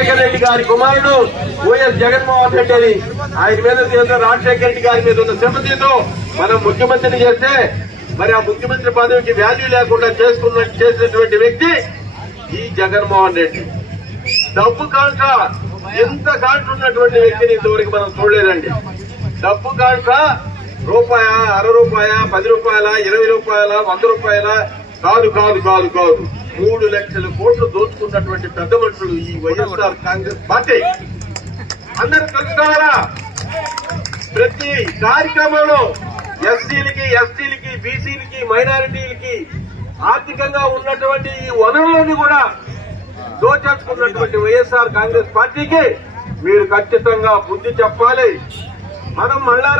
రాజశేఖర రెడ్డి గారి కుమారుడు వైఎస్ జగన్మోహన్ రెడ్డి అని ఆయన మీద రాజశేఖర రెడ్డి గారి మీద ఉన్న సింపతితో మనం ముఖ్యమంత్రిని చేస్తే మరి ఆ ముఖ్యమంత్రి పదవికి వాల్యూ లేకుండా చేసినటువంటి వ్యక్తి ఈ జగన్మోహన్ రెడ్డి. డబ్బు కాంక్ష ఎంత కాంక్ష ఉన్నటువంటి వ్యక్తిని ఇంతవరకు మనం చూడలేదండి. డబ్బు కాంక్ష రూపాయ, ₹60, ₹10, ₹20, ₹100 కాదు కాదు కాదు కాదు 3 లక్షల కోట్లు దోచుకున్నటువంటి పెద్ద మనుషులు ఈ వైఎస్ఆర్ కాంగ్రెస్ పార్టీ. అందరూ తెలుసుకోవాలా, ప్రతి కార్యక్రమంలో ఎస్సీలకి, ఎస్టీలకి, బీసీలకి, మైనారిటీలకి ఆర్థికంగా ఉన్నటువంటి ఈ వనరులను కూడా దోచేసుకున్నటువంటి వైఎస్ఆర్ కాంగ్రెస్ పార్టీకి మీరు ఖచ్చితంగా బుద్ధి చెప్పాలి. మనం మళ్ళా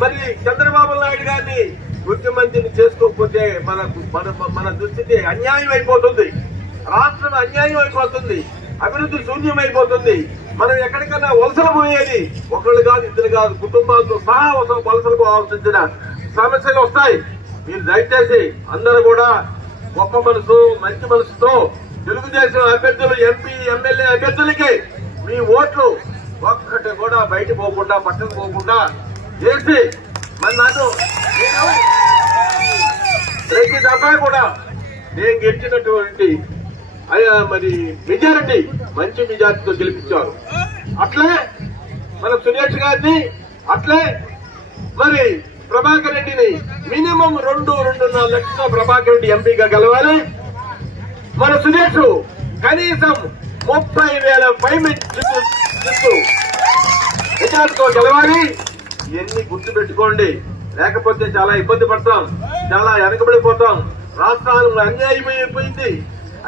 మరి చంద్రబాబు నాయుడు గారిని ముఖ్యమంత్రిని చేసుకోకపోతే మన దుస్థితి అన్యాయం అయిపోతుంది, రాష్ట్రం అన్యాయం అయిపోతుంది, అభివృద్ధి శూన్యం అయిపోతుంది. మనం ఎక్కడికైనా వలసలు పోయేది ఒకళ్ళు కాదు, ఇద్దరు కాదు, కుటుంబాలతో సహా వలసలు పోవాల్సిన సమస్యలు వస్తాయి. మీరు దయచేసి అందరూ కూడా గొప్ప మనసు, మంచి మనసుతో తెలుగుదేశం అభ్యర్థులు, ఎంపీ, ఎమ్మెల్యే అభ్యర్థులకి మీ ఓట్లు ఒక్కటి కూడా బయట పోకుండా, పక్కకు పోకుండా చేసి మరి నాకు ప్రతి దఫా కూడా నేను గెలిచినటువంటి మరి మెజారిటీ మంచి మెజారిటీతో గెలిపించారు. అట్లే మన సురేష్ గారిని, అట్లే మరి ప్రభాకర్ రెడ్డిని మినిమం 2-2.5 లక్షల ప్రభాకర్ రెడ్డి ఎంపీగా గెలవాలి. మన సురేష్ కనీసం 30,000 మెజారిటీతో గెలవాలి. ఇవన్నీ గుర్తు పెట్టుకోండి, లేకపోతే చాలా ఇబ్బంది పడతాం, చాలా వెనకబడిపోతాం. రాష్ట్రాలు అన్యాయం అయిపోయింది.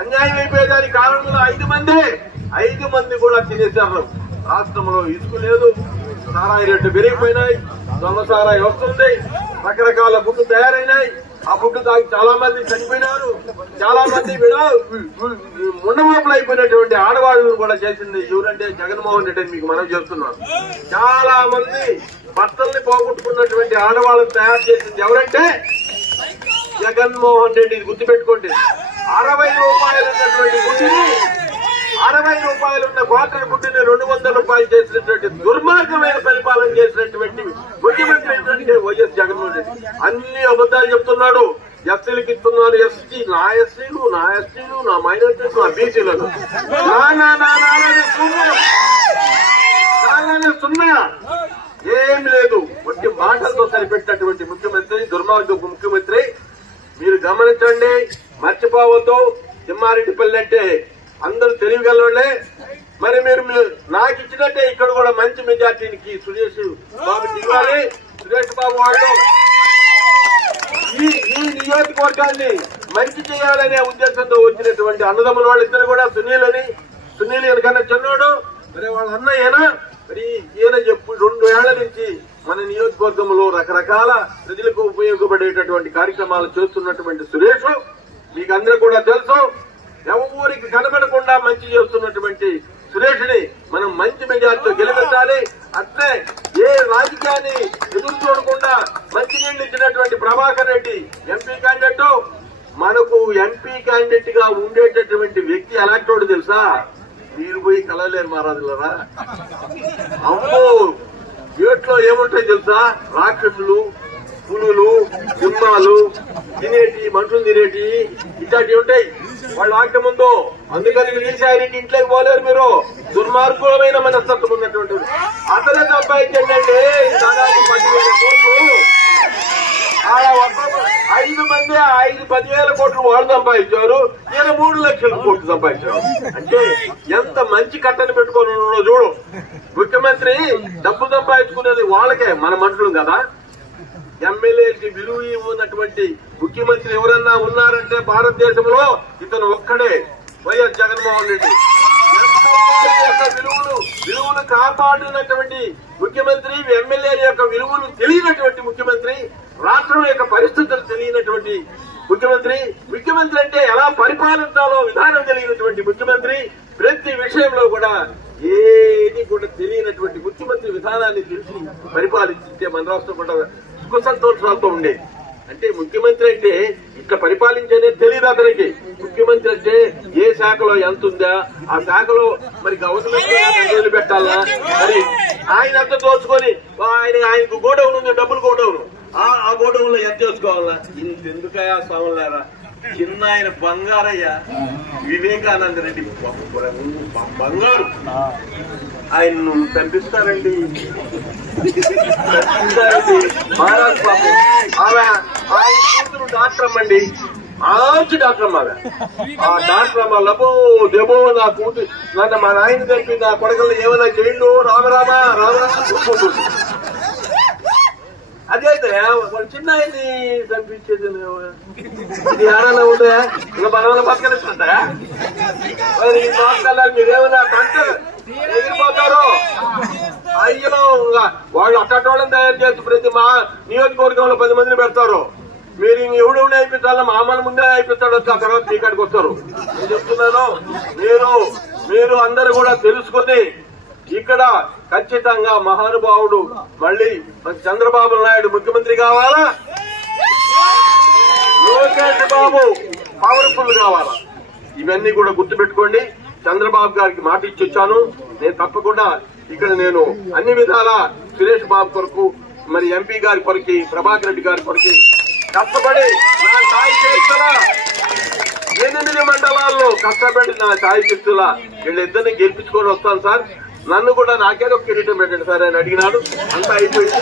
అన్యాయం అయిపోయేదానికి కారణంలో 5 మంది కూడా తినేశారు. రాష్ట్రంలో ఇసుక లేదు, సారాయి రేట్లు పెరిగిపోయినాయి, దొంగ సారాయి వస్తుంది, రకరకాల గుడ్లు తయారైనాయి. ఆ గుడ్డు తాగి చాలా మంది చనిపోయినారు, చాలా మంది ముండమోపులు అయిపోయినటువంటి ఆడవాళ్ళను కూడా చేసింది ఎవరంటే జగన్మోహన్ రెడ్డి అని మీకు మనం చేస్తున్నాం. చాలా మంది భర్తల్ని పోగొట్టుకున్నటువంటి ఆడవాళ్ళని తయారు చేసింది ఎవరంటే జగన్మోహన్ రెడ్డి. గుర్తుపెట్టుకోండి, ₹60 ఉన్నటువంటి గుడ్డిని, ₹60 ఉన్న క్వార్టర్ గుడ్డిని ₹200 చేసినటువంటి దుర్మార్గమైన పరిపాలన చేసినటువంటి ముఖ్యమంత్రి ఏంటంటే వైఎస్ జగన్మోహన్ రెడ్డి. అన్ని అబద్దాలు చెప్తున్నాడు. ఎస్సీలకు ఇస్తున్నాను, నా ఎస్టీలు, నా మైనారిటీలు, నా బీసీలను సున్నా ఏమి లేదు. వంటి మాటలతో సరిపెట్టినటువంటి ముఖ్యమంత్రి, దుర్మార్గపు ముఖ్యమంత్రి. మీరు గమనించండి, మర్చిపోవద్దు. తిమ్మారెడ్డిపల్లి అంటే అందరూ తెలియగలవాళ్లే. మరి మీరు నాకు ఇచ్చినట్టే ఇక్కడ కూడా మంచి మెజార్టీకి సురేష్ బాబుకి ఇవ్వాలి. సురేష్ బాబు వాళ్ళు ఈ నియోజకవర్గాన్ని మంచి చేయాలనే ఉద్దేశంతో వచ్చినటువంటి అన్నదమ్ముల వాళ్ళిద్దరు కూడా సునీల్ కన్నా చిన్నోడు, మరి వాళ్ళ అన్నయ్యనా. మరి ఈయన 2 ఏళ్ల నుంచి మన నియోజకవర్గంలో రకరకాల ప్రజలకు ఉపయోగపడేటటువంటి కార్యక్రమాలు చేస్తున్నటువంటి సురేష్ మీకు అందరూ కూడా తెలుసు. ఎవరికి కనబడకుండా మంచి చేస్తున్నటువంటి సురేష్ ని మనం మంచి మెజార్టీతో గెలిపించాలి. అట్లే ఏ రాజకీయాన్ని ఎదురు చూడకుండా మంచి నీళ్లు ఇచ్చినటువంటి ప్రభాకర్ రెడ్డి ఎంపీ క్యాండిడేట్. మనకు ఎంపీ క్యాండిడేట్ గా ఉండేటటువంటి వ్యక్తి ఎలాంటోడు తెలుసా? మీరు పోయి కలవలేరు మహారాజులరా. అమ్మో, వీటిలో ఏముంటాయి తెలుసా? రాక్షసులు, పులులు, సింహాలు మనుషులు తినేటి ఇట్లాంటివి ఉంటాయి. వాళ్ళు ఆగటం ముందు. అందుకని విజయసాయిరెడ్డి ఇంట్లోకి పోలేరు మీరు. దుర్మార్గులమైన మనస్తత్వం ఉన్నటువంటి అతనే సంపాదించండి. దాదాపు 10,000 కోట్లు. 5 మంది 10,000 కోట్లు వాళ్ళు సంపాదించారు. ఈయన 3 లక్షల కోట్లు సంపాదించారు. అంటే ఎంత మంచి కట్టని పెట్టుకొని ఉన్నాడో చూడు. ముఖ్యమంత్రి డబ్బు సంపాదించుకునేది వాళ్ళకే, మన మనుషులు కదా. ఎమ్మెల్యేకి విలువ ఉన్నటువంటి ముఖ్యమంత్రి ఎవరన్నా ఉన్నారంటే భారతదేశంలో ఇతను ఒక్కడే, వైఎస్ జగన్మోహన్ రెడ్డి. విలువను కాపాడినటువంటి ముఖ్యమంత్రి, ఎమ్మెల్యేల యొక్క విలువలు తెలియనటువంటి ముఖ్యమంత్రి, రాష్ట్రం యొక్క పరిస్థితులు తెలియనటువంటి ముఖ్యమంత్రి అంటే ఎలా పరిపాలించాలో విధానం తెలియనటువంటి ముఖ్యమంత్రి, ప్రతి విషయంలో కూడా ఏది కూడా తెలియనటువంటి ముఖ్యమంత్రి విధానాన్ని తెలిసి పరిపాలించితే మన రాష్ట్రం కూడా సుఖ సంతోషాలతో ఉండే. అంటే ముఖ్యమంత్రి అంటే ఇట్లా పరిపాలించేదే తెలియదు అతనికి. ముఖ్యమంత్రి అంటే ఏ శాఖలో ఎంత ఉందా ఆ శాఖలో మరి గవర్నమెంట్ పెట్టాలా, మరి ఆయన ఎంత దోచుకొని ఆయనకు గోడౌన్ ఉంది, డబ్బులు గోడౌన్, ఆ గోడౌన్ లో ఎంత చేసుకోవాలా? ఇంతెందుకయా స్వాములారా, చిన్న ఆయన బంగారయ్య వివేకానంద రెడ్డి బంగారు, ఆయన పంపిస్తారండి. మహారాజ్ బాబు ఆమె ఆయన కూతురు డాక్టర్ అమ్మండి, మంచి డాక్టర్ అమ్మ. ఆ డాక్టర్ అమ్మ లబో దెబో నా కూతురు నన్ను మా నాయన కలిపి నా కొడకల్లో ఏమైనా చేయండు రామరామా రామరామా చూసుకుంటుంది. అదైతే వాళ్ళు చిన్న ఆయన్ని కనిపించేది ఇది ఏమైనా ఉందా? ఇంకా మనం బతకనిస్తుందా? మీరేమైనా అంటే ఎగిరిపోతారు. అయ్యో వాళ్ళు అట్టోళ్ళని తయారు చేసి ప్రతి మా నియోజకవర్గంలో 10 మందిని పెడతారు. మీరు ఎవడెవడే అయిపోతారో మామూలు ముందే అయిపోతాడు, ఆ తర్వాత ఇక్కడికి వస్తారు. నేను చెప్తున్నాను, మీరు అందరూ కూడా తెలుసుకుని ఇక్కడ ఖచ్చితంగా మహానుభావుడు మళ్ళీ చంద్రబాబు నాయుడు ముఖ్యమంత్రి కావాలా, లోకేష్ బాబు పవర్ఫుల్ కావాలా, ఇవన్నీ కూడా గుర్తుపెట్టుకోండి. చంద్రబాబు గారికి మాట ఇచ్చి వచ్చాను. నేను తప్పకుండా ఇక్కడ నేను అన్ని విధాలా సురేష్ బాబు కొరకు, మరి ఎంపీ గారి కొరకు, ప్రభాకర్ రెడ్డి గారి కొరకు కష్టపడి నా సాయి చేస్తున్నా 8 మండలాల్లో కష్టపడి నా సాయి శక్తుల వీళ్ళిద్దరిని గెలిపించుకొని వస్తాను సార్. నన్ను కూడా నాకేదో కిరీటం పెట్టండి సార్ అని అడిగినాడు. అంతా అయిపోయింది.